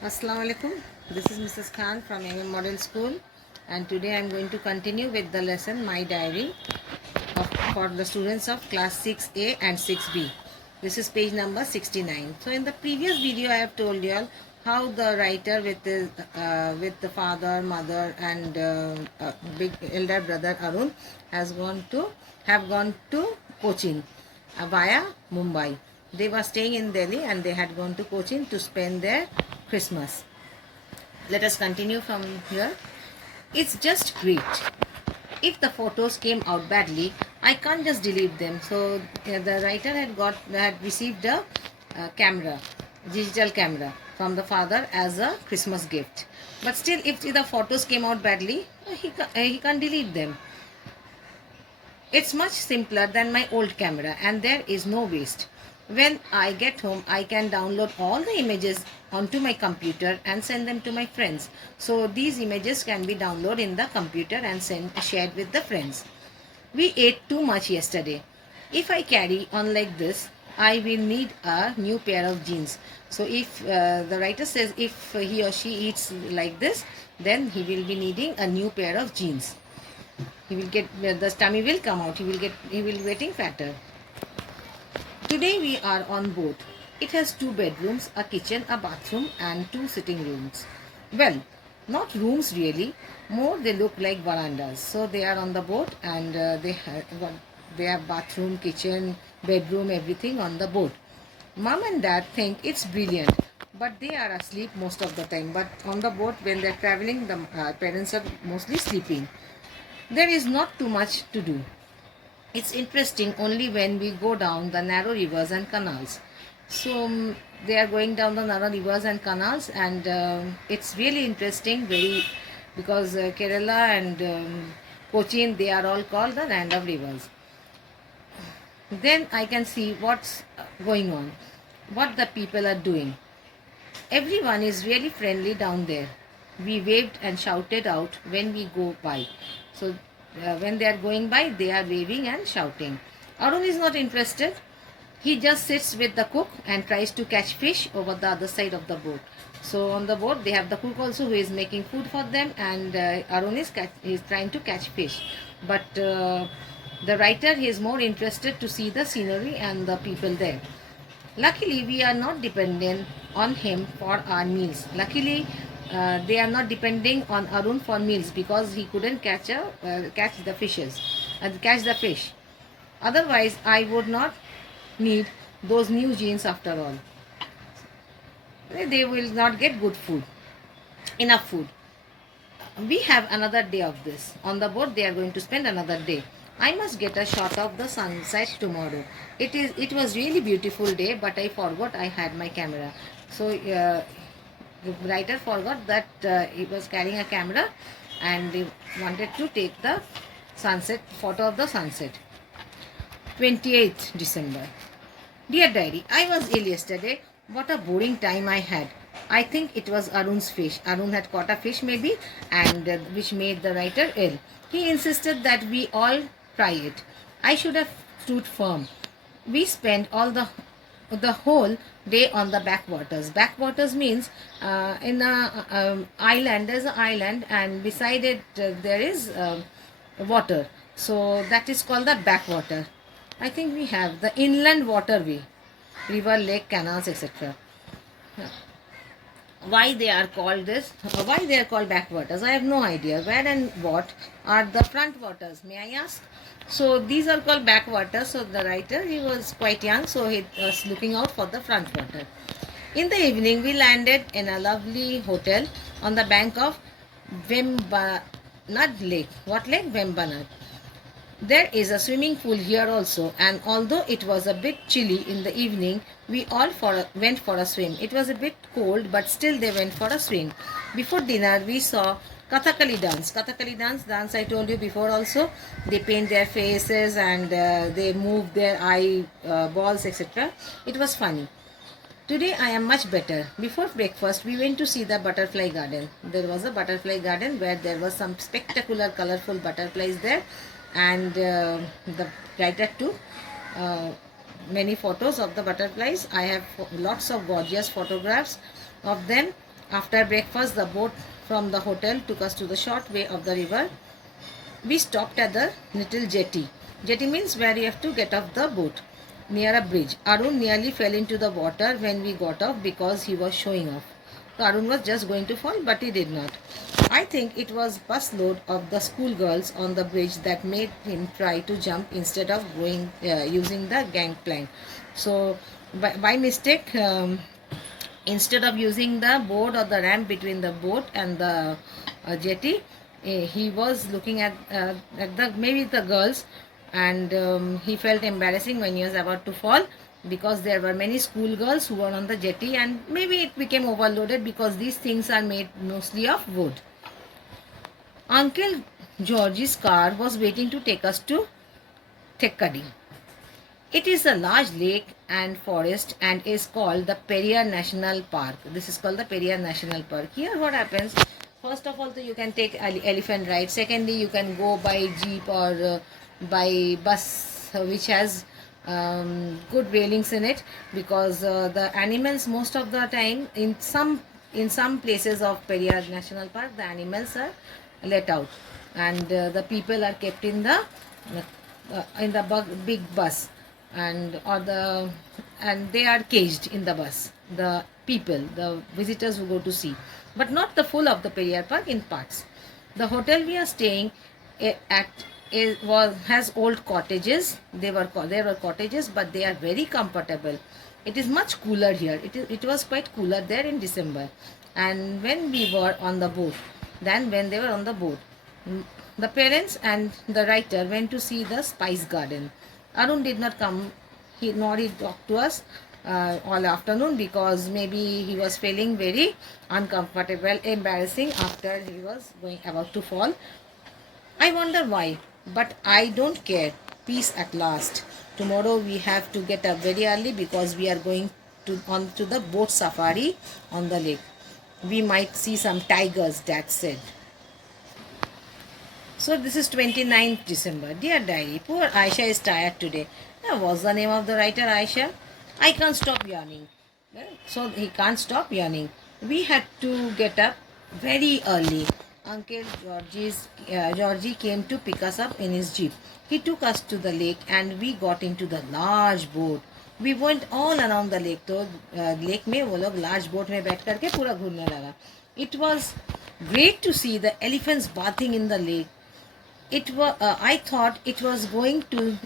Assalamu alaikum. This is Mrs. Khan from MM Model School, and today I am going to continue with the lesson My Diary for the students of class 6A and 6B. This is page number 69. So in the previous video I have told you all how the writer with the father, mother and big elder brother Arun have gone to Cochin via Mumbai. They were staying in Delhi and they had gone to Cochin to spend their Christmas. Let us continue from here. It's just great. If the photos came out badly, I can't just delete them. So the writer had received a camera, digital camera from the father as a Christmas gift. But still, if the photos came out badly, he can't delete them. It's much simpler than my old camera and there is no waste. When I get home, I can download all the images onto my computer and send them to my friends. So these images can be downloaded in the computer and shared with the friends. We ate too much yesterday. If I carry on like this, I will need a new pair of jeans. So if the writer says if he or she eats like this, then he will be needing a new pair of jeans. He will get, the tummy will come out, he will be getting fatter. Today we are on boat. It has 2 bedrooms, a kitchen, a bathroom and 2 sitting rooms. Well, not rooms really, more they look like verandas. So they are on the boat and they have bathroom, kitchen, bedroom, everything on the boat. Mom and dad think it's brilliant, but they are asleep most of the time. But on the boat when they are traveling, the parents are mostly sleeping. There is not too much to do. It's interesting only when we go down the narrow rivers and canals. So they are going down the narrow rivers and canals, and it's really interesting, because Kerala and Cochin, they are all called the land of rivers. Then I can see what's going on, what the people are doing. Everyone is really friendly down there. We waved and shouted out when we go by. So when they are going by, they are waving and shouting. Arun is not interested. He just sits with the cook and tries to catch fish over the other side of the boat. So on the boat, they have the cook also who is making food for them, and Arun is trying to catch fish. But the writer, he is more interested to see the scenery and the people there. Luckily, we are not dependent on him for our meals. Luckily, they are not depending on Arun for meals because he couldn't catch the fish. Otherwise, I would not need those new jeans after all. They will not get enough food. We have another day of this. On the boat, they are going to spend another day. I must get a shot of the sunset tomorrow. It was really beautiful day, but I forgot I had my camera. So the writer forgot that he was carrying a camera, and he wanted to take the photo of the sunset. 28th December. Dear diary, I was ill yesterday. What a boring time I had. I think it was Arun's fish. Arun had caught a fish maybe, and which made the writer ill. He insisted that we all try it. I should have stood firm. We spent all the whole day on the backwaters. Backwaters means in a island. There's an island, and beside it there is water. So that is called the backwater. I think we have the inland waterway, river, lake, canals, etc. Why they are called backwaters, I have no idea. Where and what are the front waters, may I ask? So these are called backwaters. So the writer, he was quite young, so he was looking out for the front water. In the evening, we landed in a lovely hotel on the bank of Vembanad Lake. What lake? Vembanad. There is a swimming pool here also, and although it was a bit chilly in the evening, we all went for a swim. It was a bit cold, but still they went for a swim. Before dinner, we saw Kathakali dance. Kathakali dance I told you before also. They paint their faces and they move their eye balls, etc. It was funny. Today I am much better. Before breakfast, we went to see the butterfly garden. There was a butterfly garden where there was some spectacular, colorful butterflies there, and the writer took many photos of the butterflies. I have lots of gorgeous photographs of them After breakfast, the boat from the hotel took us to the short way of the river. We stopped at the little jetty. Jetty means where you have to get off the boat near a bridge. Arun nearly fell into the water when we got off because he was showing off. So Arun was just going to fall, but he did not. I think it was busload of the schoolgirls on the bridge that made him try to jump instead of going using the gangplank. So by mistake, instead of using the board or the ramp between the boat and the jetty, he was looking at the maybe the girls, and he felt embarrassing when he was about to fall because there were many schoolgirls who were on the jetty, and maybe it became overloaded because these things are made mostly of wood. Uncle George's car was waiting to take us to Thekkady. It is a large lake and forest and is called the Periyar National Park. This is called the Periyar National Park. Here what happens, first of all, you can take elephant ride. Secondly, you can go by jeep or by bus, which has good railings in it, because the animals most of the time in some places of Periyar National Park, the animals are let out, and the people are kept in the big bus, and they are caged in the bus, the people, the visitors who go to see, but not the full of the Periyar Park, in parts. The hotel we are staying at has old cottages. There were cottages, but they are very comfortable. It is much cooler here. It was quite cooler there in December, and when we were on the boat, when they were on the boat, the parents and the writer went to see the spice garden. Arun did not come, nor he talked to us all afternoon, because maybe he was feeling very uncomfortable, embarrassing after he was about to fall. I wonder why, but I don't care. Peace at last. Tomorrow we have to get up very early because we are going to the boat safari on the lake. We might see some tigers, Dad said. So this is 29th December. Dear diary, poor Aisha is tired today. What's the name of the writer, Aisha? I can't stop yawning. So he can't stop yawning. We had to get up very early. Uncle Georgie came to pick us up in his jeep. He took us to the lake and we got into the large boat. We went all around the lake. तो lake में वो लोग large boat में बैठ करके पूरा घूमने लगा. It was great to see the elephants bathing in the lake. It was I thought it was going to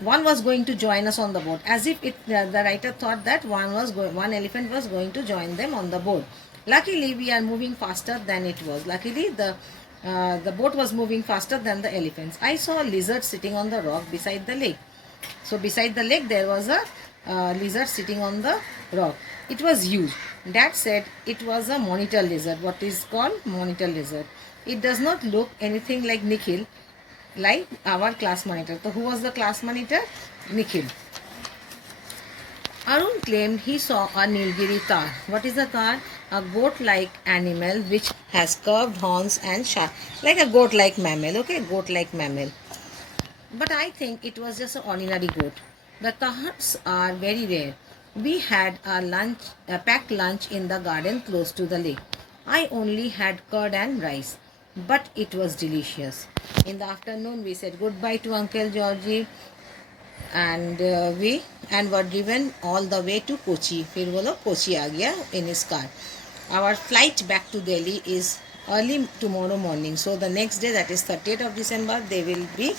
one was going to join us on the boat, as if the writer thought that one elephant was going to join them on the boat. Luckily we are moving faster than it was. Luckily the boat was moving faster than the elephants. I saw a lizard sitting on the rock beside the lake. So beside the lake there was a lizard sitting on the rock. It was huge. Dad said it was a monitor lizard. What is called monitor lizard? It does not look anything like Nikhil, like our class monitor. So who was the class monitor? Nikhil. Arun claimed he saw a Nilgiri tar. What is a tar? A goat-like animal which has curved horns and sharp, like a goat-like mammal. Okay, goat-like mammal. But I think it was just an ordinary goat. The tahars are very rare. We had a packed lunch in the garden close to the lake. I only had curd and rice, but it was delicious. In the afternoon, we said goodbye to Uncle Georgie, and we were driven all the way to Kochi. फिर वो लोग कोची आ गया in his car. Our flight back to Delhi is early tomorrow morning. So the next day, that is 30th of December, they will be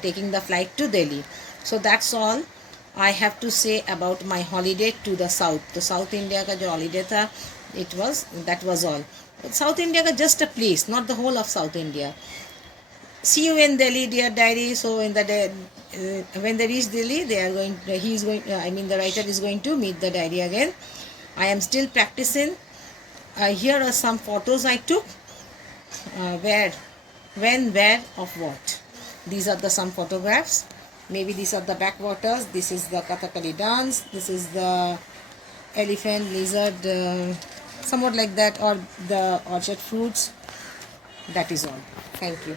taking the flight to Delhi. So that's all I have to say about my holiday to the south. तो South India का जो holiday था, that was all. South India का just a place, not the whole of South India. See you in Delhi, dear diary. So when they reach Delhi, the writer is going to meet the diary again. I am still practicing. Here are some photos I took. Where, when, where, of what. These are some photographs. Maybe these are the backwaters. This is the Kathakali dance. This is the elephant, lizard, somewhat like that, or the orchard fruits. That is all. Thank you.